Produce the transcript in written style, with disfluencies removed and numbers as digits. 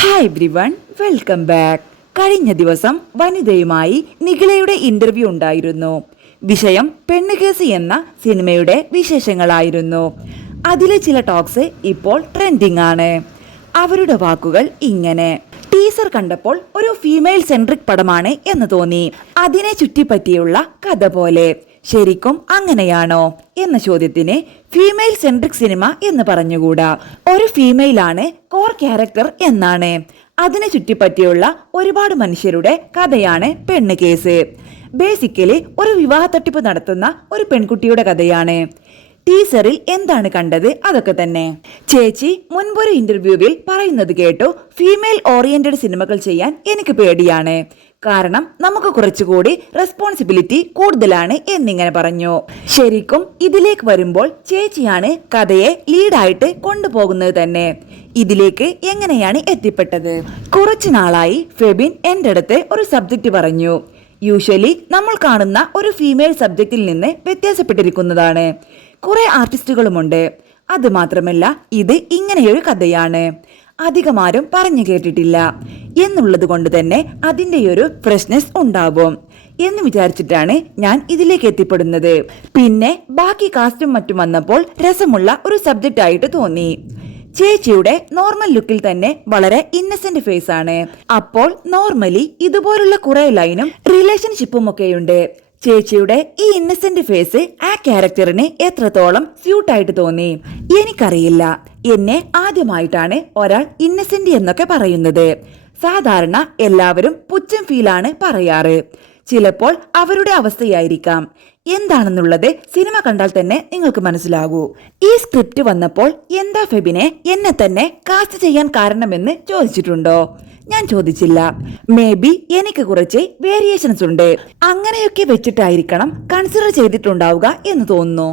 Hi everyone, welcome back. കഴിഞ്ഞ ദിവസം വനിതയുമായി നിഖിലയുടെ interview ഉണ്ടായിരുന്നു. വിഷയം പെണ്ണുകേസ് എന്ന സിനിമയുടെ വിശേഷങ്ങളായിരുന്നു. അതിലെ ചില ടോക്സ് ഇപ്പോൾ ട്രെൻഡിങ് ആണ്. അവരുടെ വാക്കുകൾ ഇങ്ങനെ: ടീസർ കണ്ടപ്പോൾ ഒരു ഫീമെയിൽ സെൻട്രിക് പടമാണ് എന്ന് തോന്നി. അതിനെ ചുറ്റിപ്പറ്റിയുള്ള കഥ പോലെ. ശരിക്കും അങ്ങനെയാണോ എന്ന ചോദ്യത്തിന് ഫീമെയിൽ സെൻട്രിക് സിനിമ എന്ന് പറഞ്ഞുകൂടാ. ഒരു ഫീമെയിലാണ് കോർ ക്യാരക്ടർ എന്നാണ്. അതിനെ ചുറ്റിപ്പറ്റിയുള്ള ഒരുപാട് മനുഷ്യരുടെ കഥയാണ് പെണ്ണ് കേസ്. ബേസിക്കലി ഒരു വിവാഹ തട്ടിപ്പ് നടത്തുന്ന ഒരു പെൺകുട്ടിയുടെ കഥയാണ്. ടീസറിൽ എന്താണ് കണ്ടത് അതൊക്കെ തന്നെ. ചേച്ചി മുൻപൊരു ഇന്റർവ്യൂവിൽ പറയുന്നത് കേട്ടു, ഫീമെയിൽ ഓറിയന്റഡ് സിനിമകൾ ചെയ്യാൻ എനിക്ക് പേടിയാണ്, കാരണം നമുക്ക് കുറച്ചുകൂടി റെസ്പോൺസിബിലിറ്റി കൂടുതലാണ് എന്നിങ്ങനെ പറഞ്ഞു. ശരിക്കും ഇതിലേക്ക് വരുമ്പോൾ ചേച്ചിയാണ് കഥയെ ലീഡായിട്ട് കൊണ്ടുപോകുന്നത് തന്നെ. ഇതിലേക്ക് എങ്ങനെയാണ് എത്തിപ്പെട്ടത്? കുറച്ചു നാളായി ഫെബിൻ എൻ്റെ അടുത്ത് ഒരു സബ്ജക്റ്റ് പറഞ്ഞു. യൂഷ്വലി നമ്മൾ കാണുന്ന ഒരു ഫീമെയിൽ സബ്ജക്റ്റിൽ നിന്ന് വ്യത്യാസപ്പെട്ടിരിക്കുന്നതാണ്. കുറെ ആർട്ടിസ്റ്റുകളുമുണ്ട്. അത് മാത്രമല്ല, ഇത് ഇങ്ങനെയൊരു കഥയാണ്, അധികമാരും പറഞ്ഞു കേട്ടിട്ടില്ല എന്നുള്ളത് കൊണ്ട് തന്നെ അതിൻ്റെയൊരു ഫ്രഷ്നെസ് ഉണ്ടാവും എന്ന് വിചാരിച്ചിട്ടാണ് ഞാൻ ഇതിലേക്ക് എത്തിപ്പെടുന്നത്. പിന്നെ ബാക്കി കാസ്റ്റും മറ്റും വന്നപ്പോൾ രസമുള്ള ഒരു സബ്ജക്റ്റ് ആയിട്ട് തോന്നി. ചേച്ചിയുടെ നോർമൽ ലുക്കിൽ തന്നെ വളരെ ഇന്നസെന്റ് ഫേസ് ആണ്. അപ്പോൾ നോർമലി ഇതുപോലുള്ള കുറെ ലൈനും റിലേഷൻഷിപ്പും ഒക്കെയുണ്ട്. ചേച്ചിയുടെ ഈ ഇന്നസെന്റ് ഫേസ് ആ ക്യാരക്ടറിന് എത്രത്തോളം സ്യൂട്ടായിട്ട് തോന്നി എനിക്കറിയില്ല. എന്നെ ആദ്യമായിട്ടാണ് ഒരാൾ ഇന്നസെന്റ് എന്നൊക്കെ പറയുന്നത്. സാധാരണ എല്ലാവരും പുച്ഛം ഫീലാണ് പറയാറ്. ചിലപ്പോൾ അവരുടെ അവസ്ഥയായിരിക്കാം. എന്താണെന്നുള്ളത് സിനിമ കണ്ടാൽ തന്നെ നിങ്ങൾക്ക് മനസ്സിലാകൂ. ഈ സ്ക്രിപ്റ്റ് വന്നപ്പോൾ എന്താ ഫെബിനെ എന്നെ തന്നെ കാസ്റ്റ് ചെയ്യാൻ കാരണമെന്ന് ചോദിച്ചിട്ടുണ്ടോ? ഞാൻ ചോദിച്ചില്ല. മേ ബി എനിക്ക് കുറച്ച് വേരിയേഷൻസ് ഉണ്ട്, അങ്ങനെയൊക്കെ വെച്ചിട്ടായിരിക്കണം കൺസിഡർ ചെയ്തിട്ടുണ്ടാവുക എന്ന് തോന്നുന്നു.